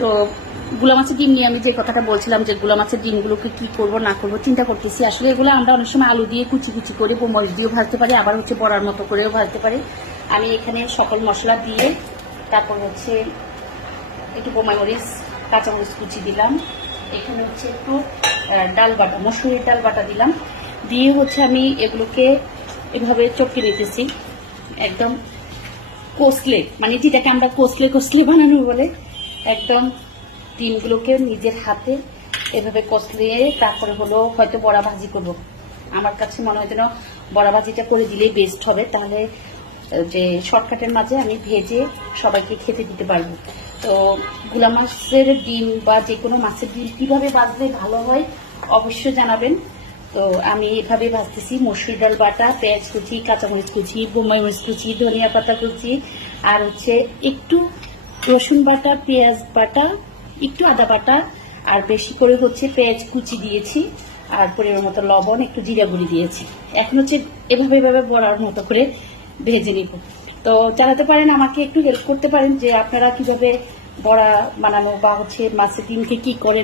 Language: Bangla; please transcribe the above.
তো গুলা মাছের ডিম নিয়ে আমি যে কথাটা বলছিলাম যে গুলা মাছের ডিমগুলোকে কি করব না করব চিন্তা করতেছি। আসলে এগুলো আমরা অনেক সময় আলু দিয়ে কুচি কুচি করে মরিচ দিয়েও ভাজতে পারি, আবার হচ্ছে বড়ার মতো করেও ভাজতে পারি। আমি এখানে সকল মশলা দিয়ে তারপর হচ্ছে একটু বোমাই মরিচ কাঁচামরিচ কুচি দিলাম, এখানে হচ্ছে একটু ডাল বাটা মসুরির ডাল বাটা দিলাম, দিয়ে হচ্ছে আমি এগুলোকে এভাবে চটকে নিতেছি একদম কোসলে, মানে যেটাকে আমরা কোসলে কোসলে বানানো বলে। একদম ডিমগুলোকে নিজের হাতে এভাবে কষলিয়ে তারপরে হলো হয়তো বড়া ভাজি করব। আমার কাছে মনে হয় যেন বড়া ভাজিটা করে দিলেই বেস্ট হবে, তাহলে যে শর্টকাটের মাঝে আমি ভেজে সবাইকে খেতে দিতে পারবো। তো গুলা মাছের ডিম বা যে কোনো মাছের ডিম কিভাবে ভাজলে ভালো হয় অবশ্যই জানাবেন। তো আমি এভাবে ভাজতেছি, মসুর ডাল বাটা, পেঁয়াজ কুচি, কাঁচামরিচ কুচি, বোম্বাই মরিচ কুচি, ধনিয়া পাতা কুচি, আর হচ্ছে একটু রসুন বাটা, পেঁয়াজ বাটা, একটু আদা বাটা, আর বেশি করে হচ্ছে পেঁয়াজ কুচি দিয়েছি, আর পরিমাণ মতো লবণ, একটু জিরা গুঁড়ি দিয়েছি। এখন হচ্ছে এভাবে এভাবে বড়ার মতো করে ভেজে নিব। তো জানাতে পারেন, আমাকে একটু হেল্প করতে পারেন যে আপনারা কিভাবে বড়া বানানো বা হচ্ছে মাছের ডিমকে কি করেন।